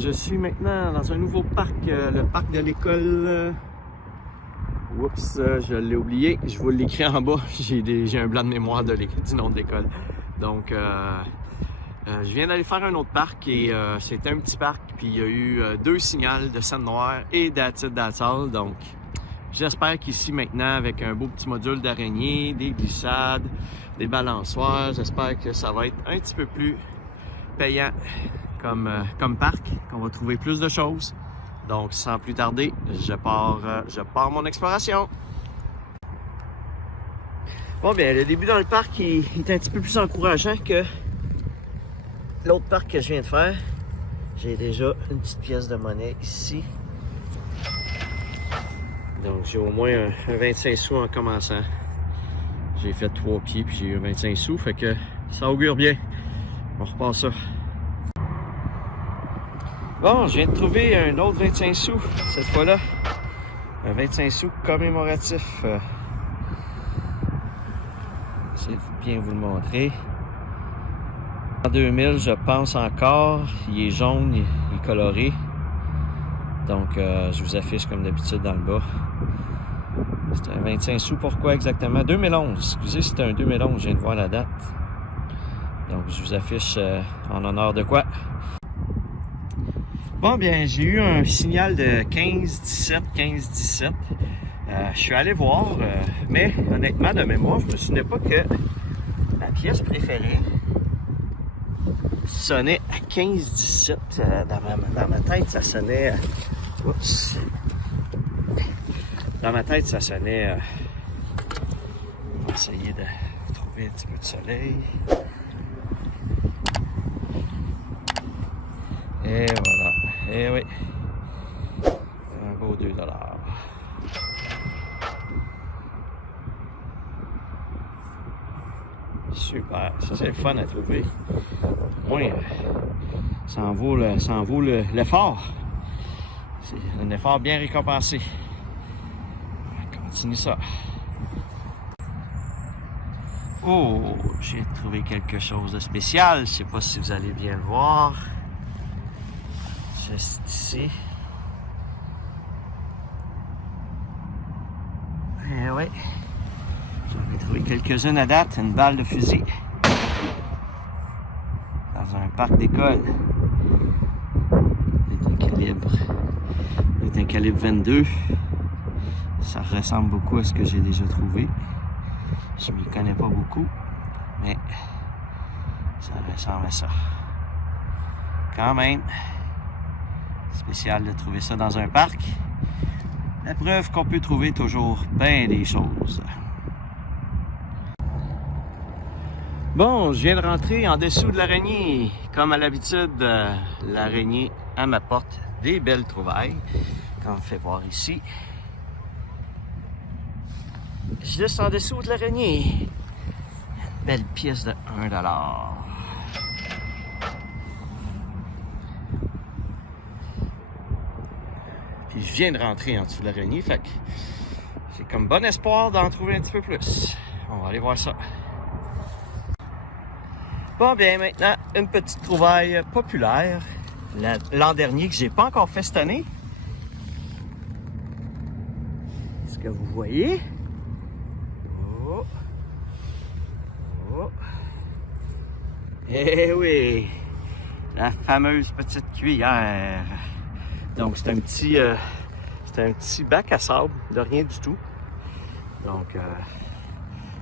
je suis maintenant dans un nouveau parc, le parc de l'école. Oups, je l'ai oublié, je vous l'écris en bas, j'ai un blanc de mémoire du nom de l'école. Donc, je viens d'aller faire un autre parc et c'était un petit parc, puis il y a eu 2 signaux de scène noire et that's it, that's all. Donc, j'espère qu'ici maintenant, avec un beau petit module d'araignée, des glissades, des balançoires, j'espère que ça va être un petit peu plus payant comme parc, qu'on va trouver plus de choses. Donc, sans plus tarder, je pars mon exploration. Bon, bien, le début dans le parc est un petit peu plus encourageant que l'autre parc que je viens de faire. J'ai déjà une petite pièce de monnaie ici. Donc, j'ai au moins un 25 sous en commençant. J'ai fait 3 pieds, puis j'ai eu 25 sous, fait que ça augure bien. On repart ça. Bon, je viens de trouver un autre 25 sous, cette fois-là. Un 25 sous commémoratif. J'essaie de bien vous le montrer. En 2000, je pense encore. Il est jaune, il est coloré. Donc, je vous affiche comme d'habitude dans le bas. C'est un 25 sous, pourquoi exactement? 2011, excusez, c'était un 2011, je viens de voir la date. Donc, je vous affiche en honneur de quoi? Bon, bien, j'ai eu un signal de 15-17, 15-17. Je suis allé voir, mais honnêtement, de mémoire, je me souvenais pas que ma pièce préférée sonnait à 15-17. Dans ma tête, ça sonnait... oups! Dans ma tête, ça sonnait... on va essayer de trouver un petit peu de soleil. Et voilà. Et oui. Un beau 2 $. Super. Ça, c'est le fun à trouver. Au moins, ça en vaut l'effort. C'est un effort bien récompensé. On continue ça. Oh, j'ai trouvé quelque chose de spécial. Je sais pas si vous allez bien le voir. Juste ici. Eh oui. J'en ai trouvé quelques-unes à date. Une balle de fusil. Dans un parc d'école. C'est un calibre 22. Ça ressemble beaucoup à ce que j'ai déjà trouvé. Je m'y connais pas beaucoup. Mais ça ressemble à ça. Quand même. Spécial de trouver ça dans un parc. La preuve qu'on peut trouver toujours bien des choses. Bon, je viens de rentrer en dessous de l'araignée. Comme à l'habitude, l'araignée à ma porte. Des belles trouvailles. Comme on fait voir ici. Juste en dessous de l'araignée. Une belle pièce de 1 $. Puis je viens de rentrer en dessous de l'araignée, fait que j'ai comme bon espoir d'en trouver un petit peu plus. On va aller voir ça. Bon, bien maintenant, une petite trouvaille populaire. L'an dernier que j'ai pas encore fait cette année. Est-ce que vous voyez? Oh. Oh. Eh oui! La fameuse petite cuillère. Donc, c'est un petit bac à sable, de rien du tout. Donc,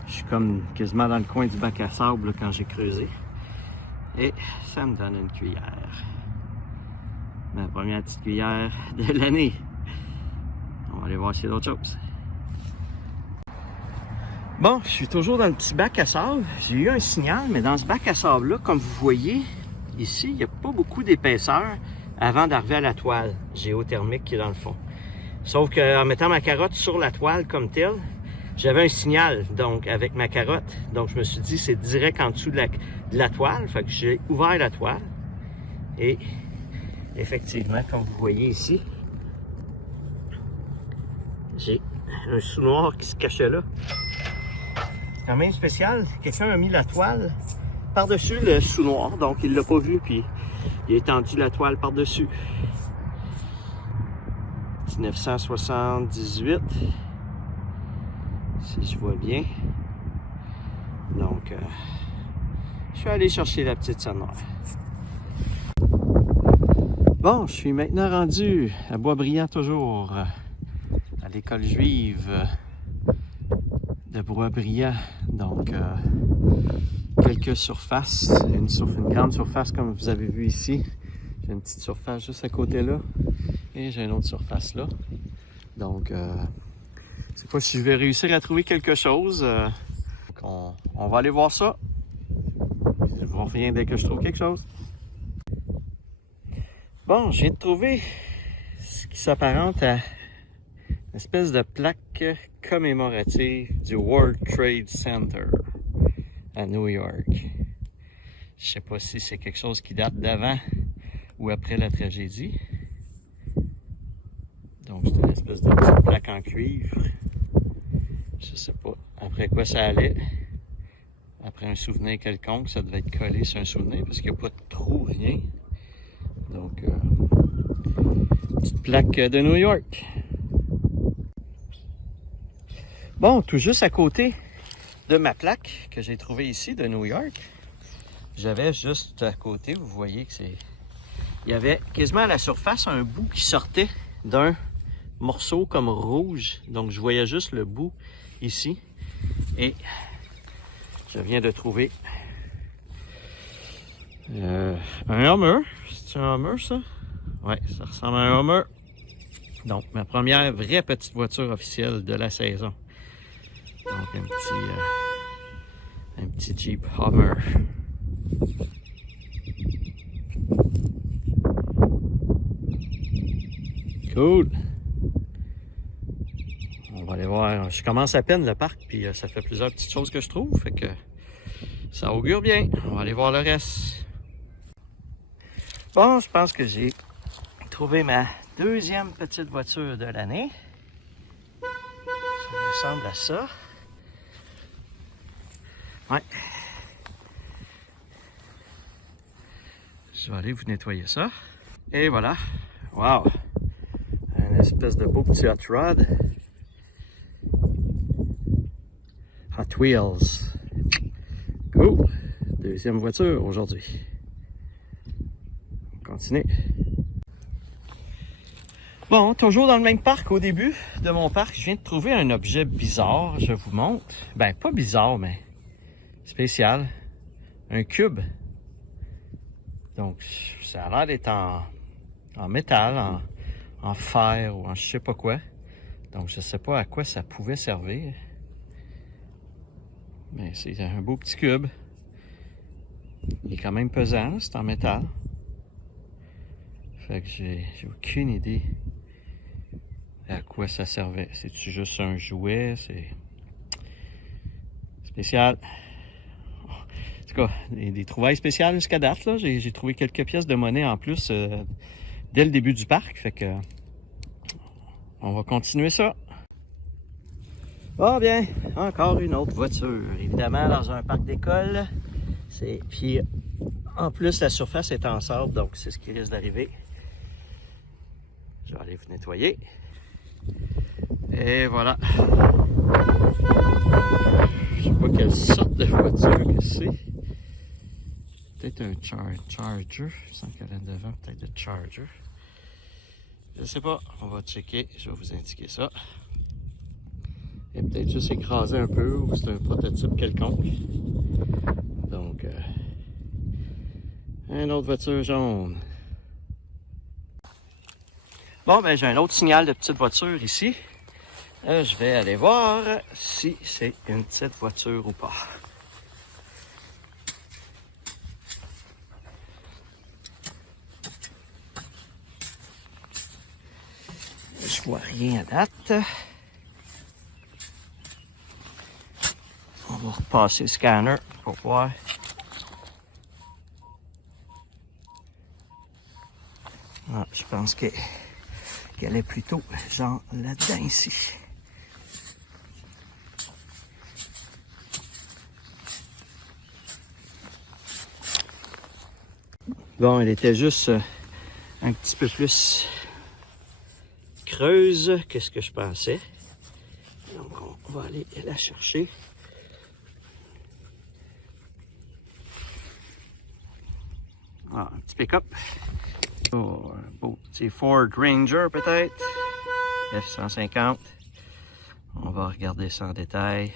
je suis comme quasiment dans le coin du bac à sable là, quand j'ai creusé. Et ça me donne une cuillère. Ma première petite cuillère de l'année. On va aller voir s'il y a d'autres choses. Bon, je suis toujours dans le petit bac à sable. J'ai eu un signal, mais dans ce bac à sable-là, comme vous voyez, ici, il n'y a pas beaucoup d'épaisseur avant d'arriver à la toile géothermique qui est dans le fond. Sauf qu'en mettant ma carotte sur la toile comme telle, j'avais un signal donc avec ma carotte. Donc je me suis dit c'est direct en dessous de la toile. Fait que j'ai ouvert la toile. Et effectivement, comme vous voyez ici, j'ai un sous-noir qui se cachait là. C'est quand même spécial. Quelqu'un a mis la toile par-dessus le sous-noir, donc il l'a pas vu, puis Il a étendu la toile par-dessus. 1978, si je vois bien. Donc, je suis allé chercher la petite sonore. Bon, je suis maintenant rendu à Boisbriand toujours, à l'école juive de Boisbriand. Donc, quelques surfaces, une grande surface comme vous avez vu ici. J'ai une petite surface juste à côté là et j'ai une autre surface là. Donc, je sais pas si je vais réussir à trouver quelque chose. Donc on va aller voir ça. Je vous reviens dès que je trouve quelque chose. Bon, je viens de trouver ce qui s'apparente à une espèce de plaque commémorative du World Trade Center à New York. Je sais pas si c'est quelque chose qui date d'avant ou après la tragédie. Donc c'est une espèce de petite plaque en cuivre. Je sais pas après quoi ça allait. Après un souvenir quelconque, ça devait être collé sur un souvenir parce qu'il n'y a pas de trou, rien. Donc, petite plaque de New York. Bon, tout juste à côté de ma plaque que j'ai trouvée ici de New York, j'avais juste à côté, vous voyez que c'est... Il y avait quasiment à la surface un bout qui sortait d'un morceau comme rouge. Donc, je voyais juste le bout ici. Et je viens de trouver un Hummer. C'est un Hummer, ça? Ouais, ça ressemble à un Hummer. Donc, ma première vraie petite voiture officielle de la saison. Donc, un petit Jeep Hummer. Cool! On va aller voir. Je commence à peine le parc, puis ça fait plusieurs petites choses que je trouve. Fait que ça augure bien. On va aller voir le reste. Bon, je pense que j'ai trouvé ma deuxième petite voiture de l'année. Ça ressemble à ça. Ouais. Je vais aller vous nettoyer ça. Et voilà. Wow! Une espèce de beau petit hot rod. Hot Wheels. Cool! Deuxième voiture aujourd'hui. On continue. Bon, toujours dans le même parc au début de mon parc, je viens de trouver un objet bizarre, je vous montre. Ben, pas bizarre, mais spécial. Un cube. Donc, ça a l'air d'être en métal, en fer ou en je sais pas quoi. Donc, je sais pas à quoi ça pouvait servir. Mais c'est un beau petit cube. Il est quand même pesant, c'est en métal. Fait que j'ai aucune idée à quoi ça servait. C'est-tu juste un jouet? C'est spécial. En tout cas, des trouvailles spéciales jusqu'à date. Là. J'ai trouvé quelques pièces de monnaie en plus dès le début du parc. Fait que on va continuer ça. Ah bien, encore une autre voiture. Évidemment, dans un parc d'école. Puis en plus, la surface est en sable, donc c'est ce qui risque d'arriver. Je vais aller vous nettoyer. Et voilà. Je sais pas quelle sorte de voiture que c'est. Peut-être un Charger. Je sens qu'elle est devant, peut-être de Charger. Je sais pas. On va checker. Je vais vous indiquer ça. Et peut-être juste écrasé un peu ou c'est un prototype quelconque. Donc, une autre voiture jaune. Bon, ben j'ai un autre signal de petite voiture ici. Je vais aller voir si c'est une petite voiture ou pas. Je vois rien à date. On va repasser le scanner pour voir. Ah, je pense qu'elle est plutôt genre là-dedans ici. Bon, elle était juste un petit peu plus creuse que ce que je pensais. Donc, on va aller la chercher. Ah, un petit pick-up. Oh, un beau petit Ford Ranger peut-être. F-150. On va regarder ça en détail.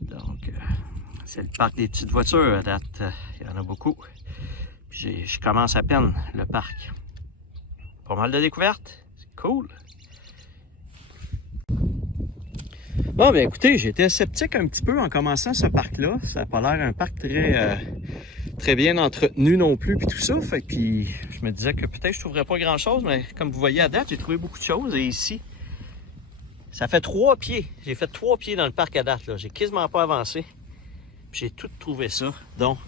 Donc, c'est le parc des petites voitures à date. Il y en a beaucoup. Puis je commence à peine le parc. Pas mal de découvertes. C'est cool. Bon, ben écoutez, j'étais sceptique un petit peu en commençant ce parc-là. Ça n'a pas l'air un parc très bien entretenu non plus, puis tout ça. Fait que puis je me disais que peut-être je trouverais pas grand-chose, mais comme vous voyez à date, j'ai trouvé beaucoup de choses. Et ici, ça fait 3 pieds. J'ai fait 3 pieds dans le parc à date, là. J'ai quasiment pas avancé. Puis j'ai tout trouvé ça, dont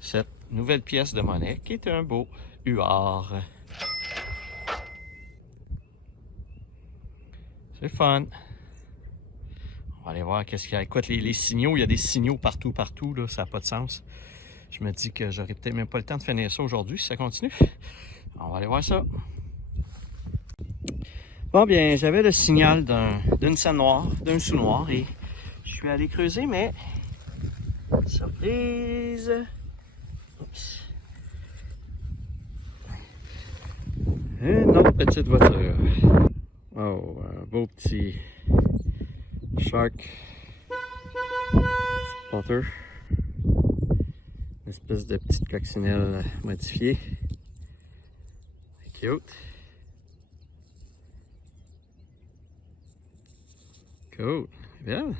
cette nouvelle pièce de monnaie qui est un beau huard. C'est fun. On va aller voir qu'est-ce qu'il y a. Écoute, les signaux, il y a des signaux partout, là, ça n'a pas de sens. Je me dis que j'aurais peut-être même pas le temps de finir ça aujourd'hui si ça continue. On va aller voir ça. Bon, bien, j'avais le signal d'une scène noire, d'un sous-noir, et je suis allé creuser, mais surprise! Oups. Une autre petite voiture. Oh, un beau petit Shark Spotter. Une espèce de petite coccinelle modifiée. C'est cute. Cool. Belle.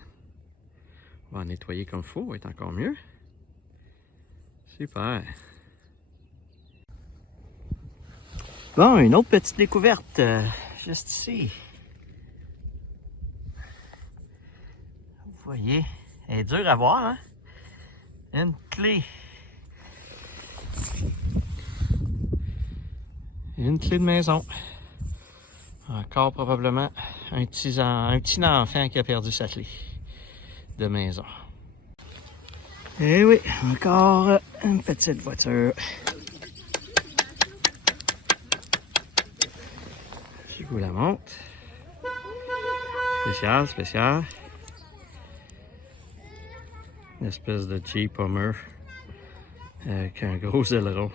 On va en nettoyer comme il faut, va être encore mieux. Super. Bon, une autre petite découverte, juste ici. Vous voyez, elle est dure à voir, hein? Une clé. Une clé de maison. Encore probablement un petit enfant qui a perdu sa clé de maison. Eh oui, encore une petite voiture. Je vous la montre. Spécial. Une espèce de Jeep Hummer avec un gros aileron.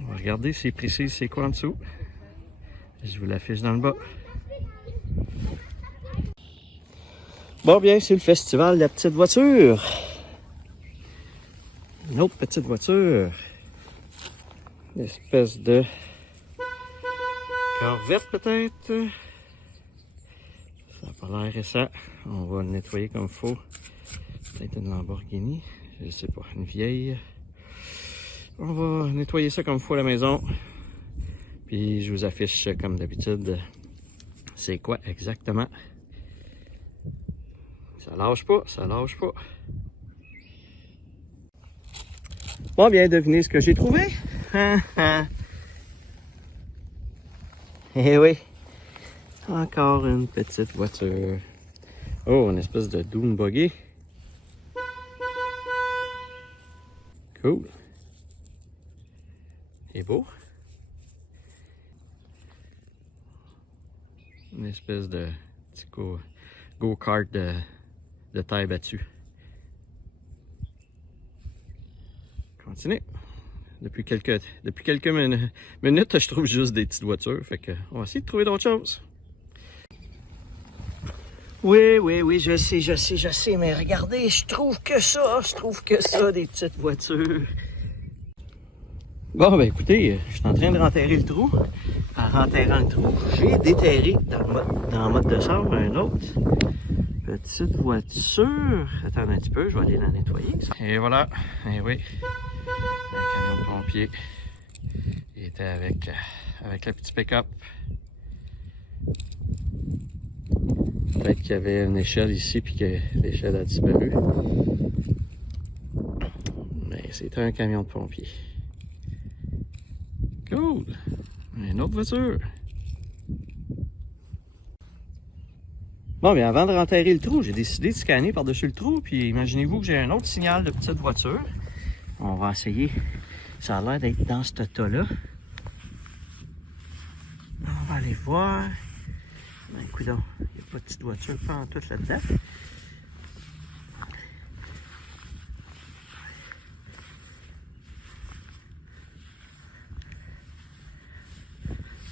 On va regarder si c'est précis c'est quoi en dessous. Je vous l'affiche dans le bas. Bon bien, c'est le festival de la petite voiture. Une autre petite voiture. Une espèce de Corvette peut-être. Ça n'a pas l'air récent. On va le nettoyer comme il faut. Peut-être une Lamborghini. Je sais pas, une vieille. On va nettoyer ça comme il faut à la maison. Puis je vous affiche comme d'habitude c'est quoi exactement. Ça lâche pas. Bon bien, devinez ce que j'ai trouvé. Eh oui, encore une petite voiture. Oh, une espèce de dune buggy. Cool. C'est beau. Une espèce de petit go-kart de taille battue. Continue. Depuis quelques minutes, je trouve juste des petites voitures. Fait que on va essayer de trouver d'autres choses. Oui, je sais, mais regardez, je trouve que ça, des petites voitures. Bon, ben écoutez, je suis en train de renterrer le trou. En renterrant le trou, j'ai déterré dans le mode de sable un autre petite voiture. Attends un petit peu, je vais aller la nettoyer. Et voilà, et oui, le camion de pompier il était avec le petit pick-up. Peut-être qu'il y avait une échelle ici puis que l'échelle a disparu. Mais c'était un camion de pompier. Cool! Une autre voiture. Bon, bien avant de renterrer le trou, j'ai décidé de scanner par-dessus le trou. Puis imaginez-vous que j'ai un autre signal de petite voiture. On va essayer Ça a l'air d'être dans ce tas-là. On va aller voir. Ben, coudonc, il n'y a pas de petite voiture pas en tout là-dedans.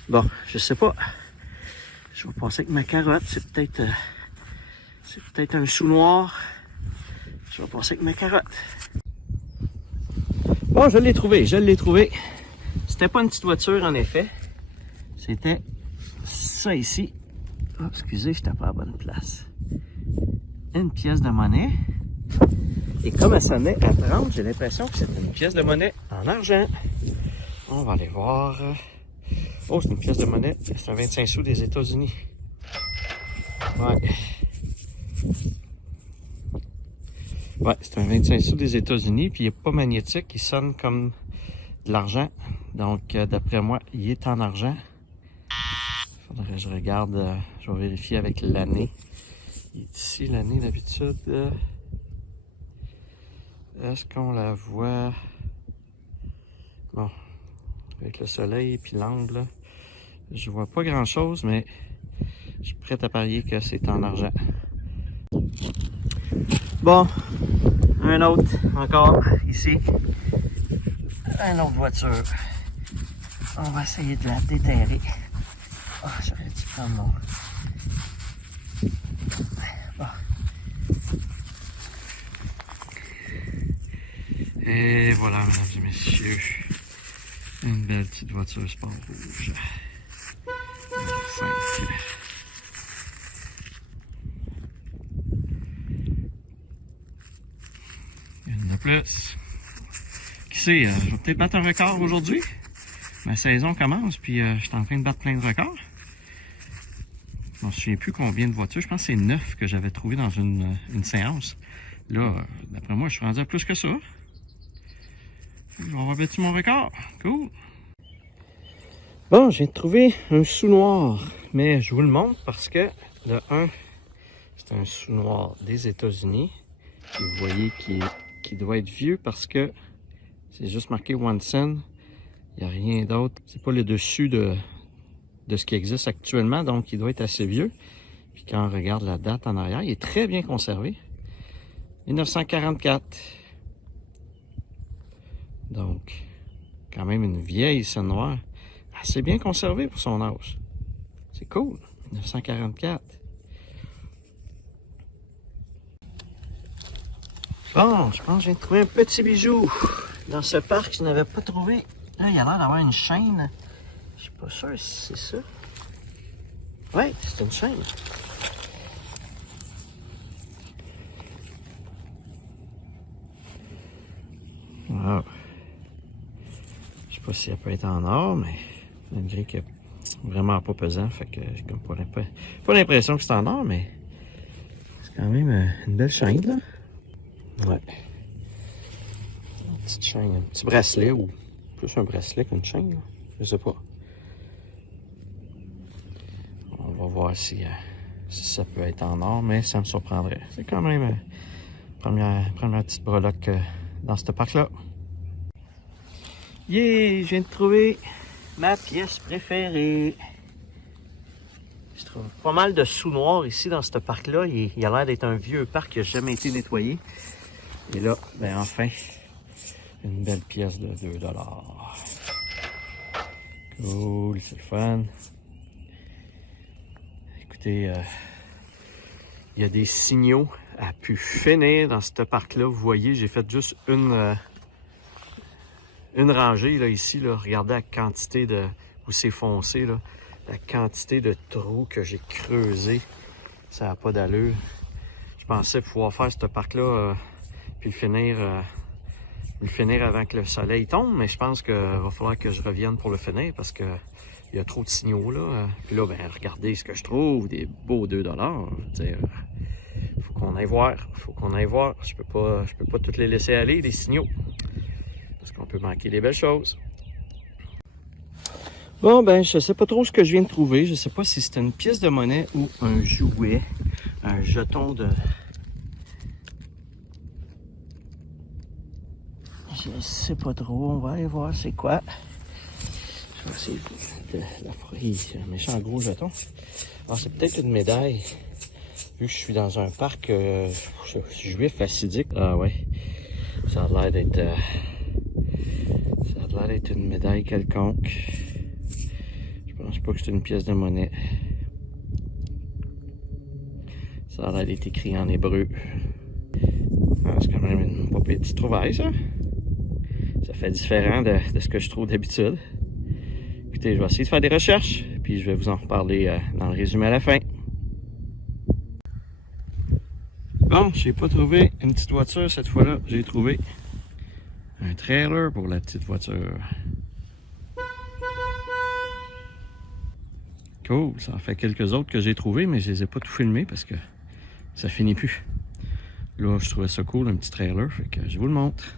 Bon, je sais pas. Je vais passer avec ma carotte. C'est peut-être un sous-noir. Je vais passer avec ma carotte. Bon, je l'ai trouvé. C'était pas une petite voiture, en effet. C'était ça ici. Oh, excusez, je tape pas à la bonne place. Une pièce de monnaie. Et comme elle sonnait à 30, j'ai l'impression que c'est une pièce de monnaie en argent. On va aller voir. Oh, c'est une pièce de monnaie. C'est un 25 sous des États-Unis. Ouais. Ouais, c'est un 25 sous des États-Unis. Puis il n'est pas magnétique. Il sonne comme de l'argent. Donc, d'après moi, il est en argent. Faudrait que je regarde. Je vais vérifier avec l'année. Il est ici l'année d'habitude. Est-ce qu'on la voit? Bon. Avec le soleil et puis l'angle, je vois pas grand chose, mais je suis prêt à parier que c'est en argent. Bon, un autre encore ici. Une autre voiture. On va essayer de la déterrer. Oh, j'aurais dû prendre mon. Bon. Et voilà, mesdames et messieurs. Une belle petite voiture sport rouge. 5. Une de plus. Qui sait, je vais peut-être battre un record aujourd'hui. Ma saison commence, puis je suis en train de battre plein de records. Je ne me souviens plus combien de voitures. Je pense que c'est 9 que j'avais trouvé dans une séance. Là, d'après moi, je suis rendu à plus que ça. Je vais avoir battu mon record. Cool. Bon, j'ai trouvé un sous-noir. Mais je vous le montre parce que, de 1, c'est un sous-noir des États-Unis. Vous voyez qu'il doit être vieux parce que c'est juste marqué 1 cent. Il n'y a rien d'autre. C'est pas le dessus de ce qui existe actuellement. Donc, il doit être assez vieux. Puis quand on regarde la date en arrière, il est très bien conservé. 1944. Donc, quand même une vieille scène noire. Assez bien conservée pour son âge. C'est cool. 1944. Bon, je pense que j'ai trouvé un petit bijou. Dans ce parc, je n'avais pas trouvé. Là, il y a l'air d'avoir une chaîne. Je suis pas sûr si c'est ça. Ouais, c'est une chaîne. Wow. Je sais pas si elle peut être en or, mais malgré que vraiment pas pesant, fait que j'ai comme pas l'impression que c'est en or, mais c'est quand même une belle chaîne, là. Ouais. Une petite chaîne, un petit bracelet, ou plus un bracelet qu'une chaîne, là. Je sais pas. On va voir si ça peut être en or, mais ça me surprendrait. C'est quand même première petite breloque dans ce parc-là. Yeah! Je viens de trouver ma pièce préférée. Je trouve pas mal de sous-noirs ici dans ce parc-là. Il a l'air d'être un vieux parc qui n'a jamais été nettoyé. Et là, ben enfin, une belle pièce de 2 $. Cool, c'est le fun. Écoutez, il y a des signaux à pu finir dans ce parc-là. Vous voyez, j'ai fait juste une rangée là, ici. Là. Regardez la quantité de... où c'est foncé. Là. La quantité de trous que j'ai creusés. Ça n'a pas d'allure. Je pensais pouvoir faire ce parc-là puis le finir avant que le soleil tombe. Mais je pense qu'il va falloir que je revienne pour le finir parce que il y a trop de signaux là. Puis là, ben, regardez ce que je trouve. Des beaux 2 $. Je veux dire, faut qu'on aille voir. Faut qu'on aille voir. Je peux pas toutes les laisser aller, les signaux. Parce qu'on peut manquer des belles choses. Bon, ben, je sais pas trop ce que je viens de trouver. Je sais pas si c'est une pièce de monnaie ou un jouet. Un jeton de... Je sais pas trop, on va aller voir c'est quoi. Je vais essayer de la fourrer. Un méchant gros jeton. Ah, c'est peut-être une médaille. Vu que je suis dans un parc juif assidique. Ah ouais. Ça a l'air d'être. Ça a l'air d'être une médaille quelconque. Je pense pas que c'est une pièce de monnaie. Ça a l'air d'être écrit en hébreu. Ah, c'est quand même une pas petite trouvaille, ça. Ça fait différent de ce que je trouve d'habitude. Écoutez, je vais essayer de faire des recherches, puis je vais vous en reparler dans le résumé à la fin. Bon, j'ai pas trouvé une petite voiture cette fois-là. J'ai trouvé un trailer pour la petite voiture. Cool, ça en fait quelques autres que j'ai trouvé, mais je les ai pas tout filmés parce que ça finit plus. Là, je trouvais ça cool, un petit trailer, fait que je vous le montre.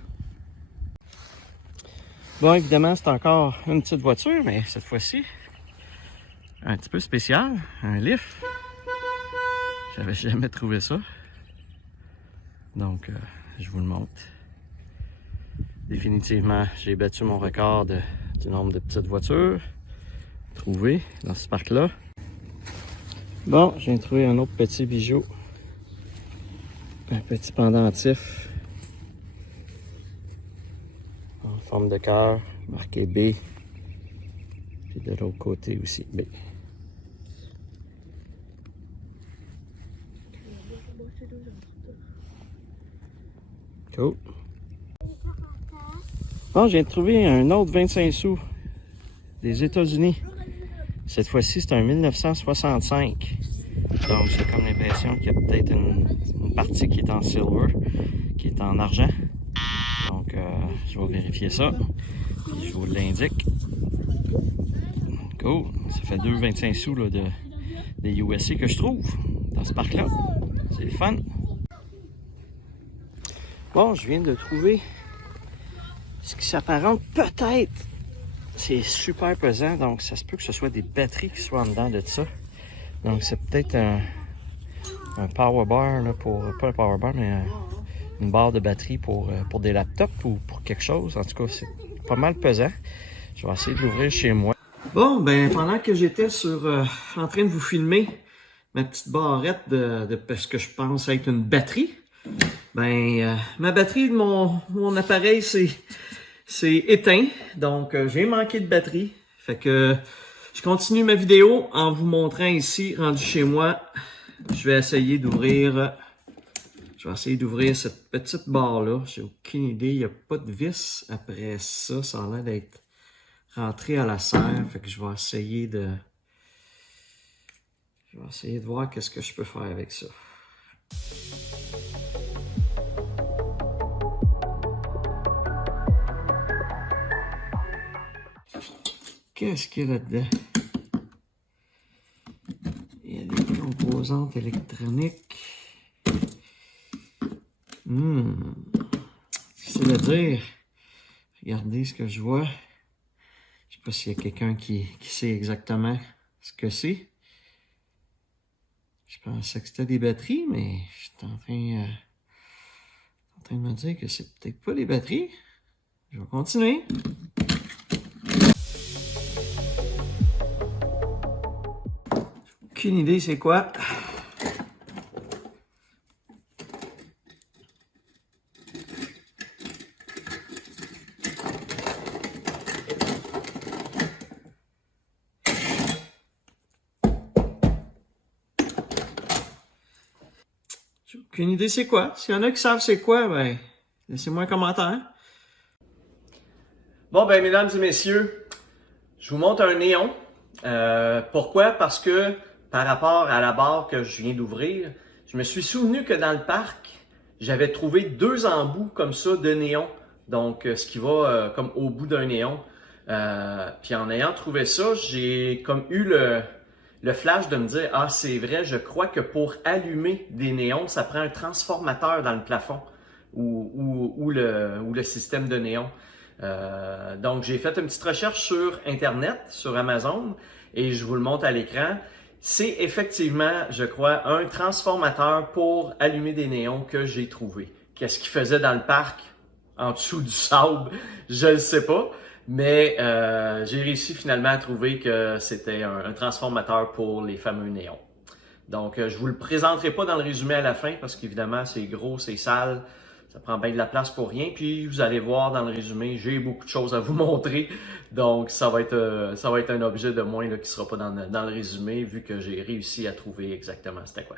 Bon, évidemment, c'est encore une petite voiture, mais cette fois-ci, un petit peu spécial, un lift. J'avais jamais trouvé ça. Donc, je vous le montre. Définitivement, j'ai battu mon record du nombre de petites voitures trouvées dans ce parc-là. Bon, j'ai trouvé un autre petit bijou. Un petit pendentif en forme de cœur, marqué B. Puis de l'autre côté aussi, B. Cool. Bon, j'ai trouvé un autre 25 sous des États-Unis. Cette fois-ci, c'est un 1965. Donc, j'ai comme l'impression qu'il y a peut-être une partie qui est en silver, qui est en argent. Donc, je vais vérifier ça. Je vous l'indique. Cool. Ça fait 2,25 sous là, des USA que je trouve dans ce parc-là. C'est le fun. Bon, je viens de trouver ce qui s'apparente peut-être. C'est super pesant, donc ça se peut que ce soit des batteries qui soient en dedans de ça. Donc, c'est peut-être un power bar, là, pas un power bar, mais une barre de batterie pour des laptops ou pour quelque chose. En tout cas, c'est pas mal pesant. Je vais essayer de l'ouvrir chez moi. Bon, ben pendant que j'étais en train de vous filmer ma petite barrette de ce que je pense être une batterie, ben ma batterie de mon appareil c'est éteint. Donc, j'ai manqué de batterie. Fait que je continue ma vidéo en vous montrant ici, rendu chez moi. Je vais essayer d'ouvrir cette petite barre-là. J'ai aucune idée. Il n'y a pas de vis après ça. Ça a l'air d'être rentré à la serre. Fait que je vais essayer de voir qu'est-ce que je peux faire avec ça. Qu'est-ce qu'il y a là-dedans? Il y a des composantes électroniques. Difficile à dire. Regardez ce que je vois. Je sais pas s'il y a quelqu'un qui sait exactement ce que c'est. Je pensais que c'était des batteries, mais je suis en train de me dire que c'est peut-être pas des batteries. Je vais continuer. Aucune idée c'est quoi. J'ai aucune idée c'est quoi. S'il y en a qui savent c'est quoi, ben laissez-moi un commentaire. Bon ben mesdames et messieurs, je vous montre un néon. Pourquoi? Parce que par rapport à la barre que je viens d'ouvrir, je me suis souvenu que dans le parc, j'avais trouvé 2 embouts comme ça de néon. Donc, ce qui va comme au bout d'un néon. Puis en ayant trouvé ça, j'ai comme eu le flash de me dire « Ah, c'est vrai, je crois que pour allumer des néons, ça prend un transformateur dans le plafond ou le système de néon. » Donc, j'ai fait une petite recherche sur Internet, sur Amazon, et je vous le montre à l'écran. C'est effectivement, je crois, un transformateur pour allumer des néons que j'ai trouvé. Qu'est-ce qu'il faisait dans le parc? en dessous du sable, je le sais pas. Mais j'ai réussi finalement à trouver que c'était un transformateur pour les fameux néons. Donc, je vous le présenterai pas dans le résumé à la fin parce qu'évidemment, c'est gros, c'est sale, ça prend bien de la place pour rien. Puis, vous allez voir dans le résumé, j'ai beaucoup de choses à vous montrer. Donc, ça va être un objet de moins là, qui sera pas dans le résumé vu que j'ai réussi à trouver exactement c'était quoi.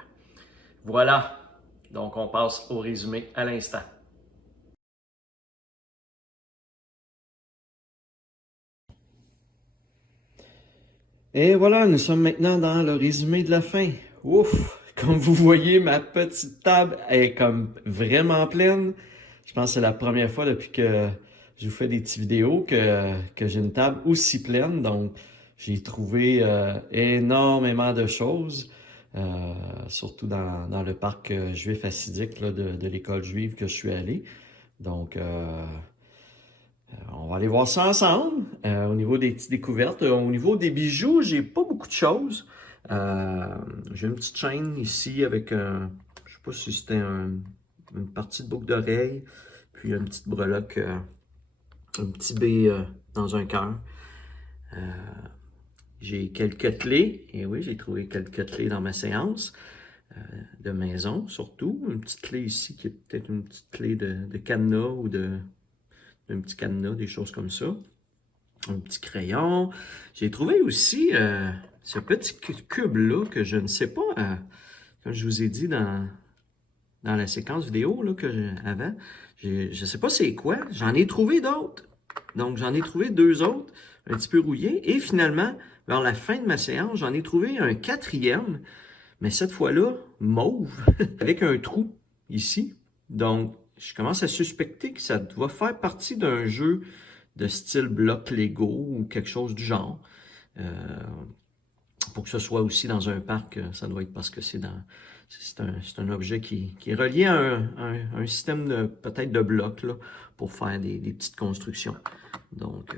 Voilà. Donc, on passe au résumé à l'instant. Et voilà, nous sommes maintenant dans le résumé de la fin. Ouf! Comme vous voyez, ma petite table est comme vraiment pleine. Je pense que c'est la première fois depuis que je vous fais des petites vidéos que j'ai une table aussi pleine. Donc, j'ai trouvé énormément de choses, surtout dans le parc juif hassidique là, de l'école juive que je suis allé. Donc, on va aller voir ça ensemble. Au niveau des petites découvertes, au niveau des bijoux, j'ai pas beaucoup de choses. J'ai une petite chaîne ici avec un, je sais pas si c'était une partie de boucle d'oreille, puis une petite breloque, un petit B dans un cœur. J'ai quelques clés, et oui, j'ai trouvé quelques clés dans ma séance de maison, surtout. Une petite clé ici qui est peut-être une petite clé de cadenas ou d'un petit cadenas, des choses comme ça. Un petit crayon. J'ai trouvé aussi ce petit cube-là que je ne sais pas, comme je vous ai dit dans la séquence vidéo là, avant, je ne sais pas c'est quoi. J'en ai trouvé d'autres. Donc, j'en ai trouvé deux autres, un petit peu rouillés. Et finalement, vers la fin de ma séance, j'en ai trouvé un quatrième, mais cette fois-là, mauve, avec un trou ici. Donc, je commence à suspecter que ça doit faire partie d'un jeu de style bloc Lego ou quelque chose du genre. Pour que ce soit aussi dans un parc, ça doit être parce que c'est un objet qui est relié à un système peut-être de blocs là, pour faire des petites constructions. Donc,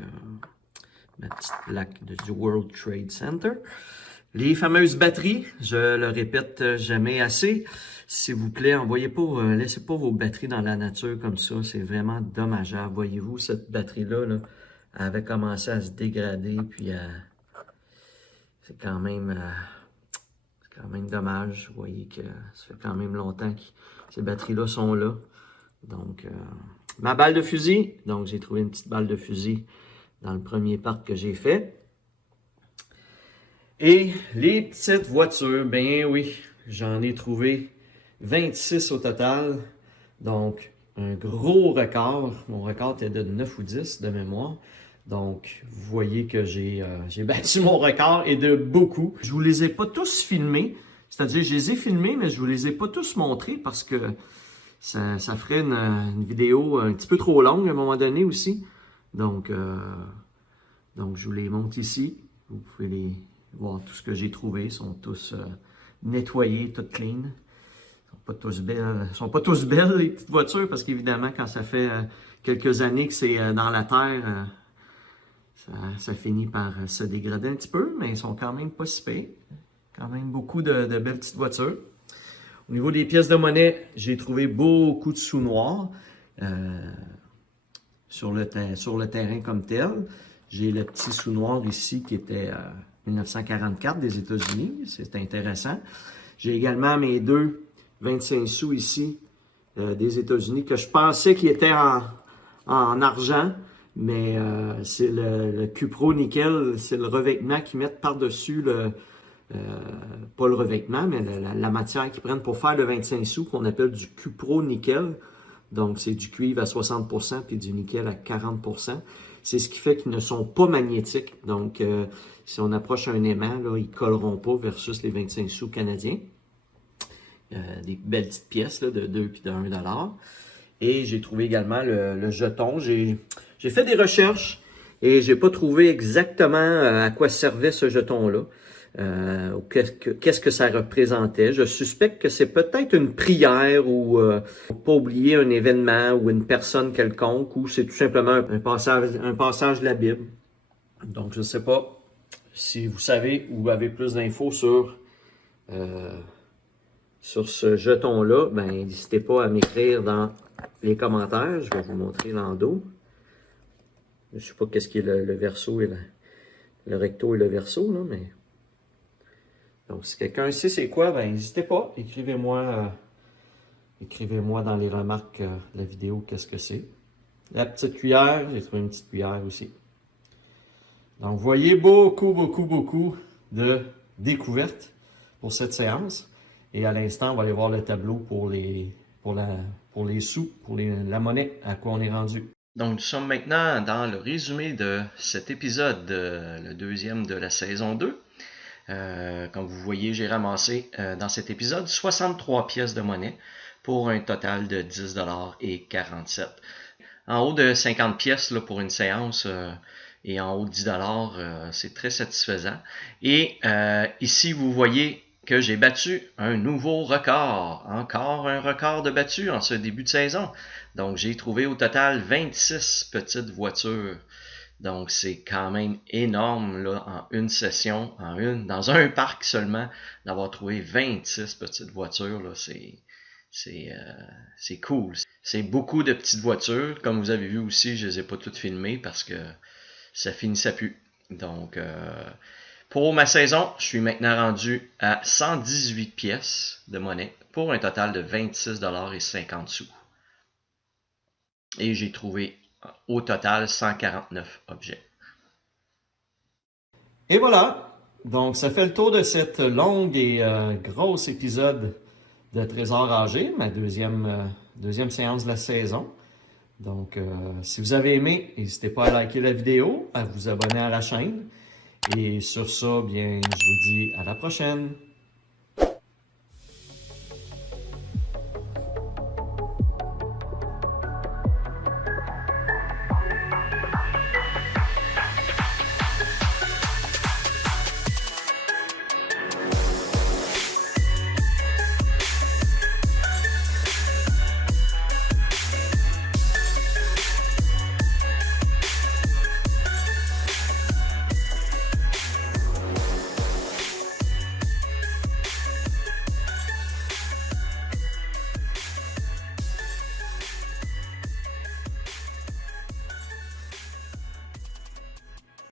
ma petite plaque du World Trade Center. Les fameuses batteries, je le répète jamais assez. S'il vous plaît, laissez pas vos batteries dans la nature comme ça. C'est vraiment dommageable. Voyez-vous, cette batterie-là, là, elle avait commencé à se dégrader, puis c'est quand même dommage. Vous voyez que ça fait quand même longtemps que ces batteries-là sont là. Donc, ma balle de fusil. Donc, j'ai trouvé une petite balle de fusil dans le premier parc que j'ai fait. Et les petites voitures, ben oui, j'en ai trouvé 26 au total. Donc, un gros record. Mon record était de 9 ou 10 de mémoire. Donc, vous voyez que j'ai battu mon record et de beaucoup. Je vous les ai pas tous filmés. C'est-à-dire, je les ai filmés, mais je vous les ai pas tous montrés parce que ça ferait une vidéo un petit peu trop longue à un moment donné aussi. Donc je vous les montre ici. Vous pouvez voir tout ce que j'ai trouvé. Ils sont tous nettoyés, tout clean. Ils sont pas tous belles, les petites voitures, parce qu'évidemment, quand ça fait quelques années que c'est dans la terre, ça finit par se dégrader un petit peu, mais ils sont quand même pas si pires. Quand même beaucoup de belles petites voitures. Au niveau des pièces de monnaie, j'ai trouvé beaucoup de sous noirs sur le terrain comme tel. J'ai le petit sous noir ici qui était 1944 des États-Unis. C'est intéressant. J'ai également mes deux 25 sous ici des États-Unis que je pensais qu'ils étaient en argent, mais c'est le cupro nickel, c'est le revêtement qu'ils mettent par-dessus pas le revêtement, mais la matière qu'ils prennent pour faire le 25 sous qu'on appelle du cupro nickel. Donc, c'est du cuivre à 60% puis du nickel à 40%. C'est ce qui fait qu'ils ne sont pas magnétiques. Donc, si on approche un aimant, là, ils ne colleront pas versus les 25 sous canadiens. Des belles petites pièces là, de 2 puis de 1 $. Et j'ai trouvé également le jeton. J'ai fait des recherches et j'ai pas trouvé exactement à quoi servait ce jeton-là. Qu'est-ce que ça représentait. Je suspecte que c'est peut-être une prière ou pas oublier un événement ou une personne quelconque ou c'est tout simplement un passage de la Bible. Donc, je ne sais pas si vous savez ou avez plus d'infos sur ce jeton-là, ben n'hésitez pas à m'écrire dans les commentaires. Je vais vous montrer l'endo. Je ne sais pas qu'est-ce qui est le verso et le recto et le verso, là, mais... Donc, si quelqu'un sait c'est quoi, ben n'hésitez pas. Écrivez-moi dans les remarques de la vidéo qu'est-ce que c'est. La petite cuillère, j'ai trouvé une petite cuillère aussi. Donc, vous voyez beaucoup de découvertes pour cette séance. Et à l'instant, on va aller voir le tableau pour les sous, pour la monnaie, à quoi on est rendu. Donc, nous sommes maintenant dans le résumé de cet épisode, le deuxième de la saison 2. Comme vous voyez, j'ai ramassé dans cet épisode 63 pièces de monnaie pour un total de 10,47 $. En haut de 50 pièces là, pour une séance et en haut de 10 $, c'est très satisfaisant. Et ici, vous voyez que j'ai battu un nouveau record. Encore un record de battu en ce début de saison. Donc, j'ai trouvé au total 26 petites voitures. Donc, c'est quand même énorme là, en une session, dans un parc seulement, d'avoir trouvé 26 petites voitures. Là, c'est cool. C'est beaucoup de petites voitures. Comme vous avez vu aussi, je les ai pas toutes filmées parce que ça finissait plus. Donc, pour ma saison, je suis maintenant rendu à 118 pièces de monnaie pour un total de 26,50 $. Et j'ai trouvé au total 149 objets. Et voilà! Donc, ça fait le tour de cette longue et grosse épisode de Trésor âgé, ma deuxième séance de la saison. Donc, si vous avez aimé, n'hésitez pas à liker la vidéo, à vous abonner à la chaîne. Et sur ça, bien, je vous dis à la prochaine!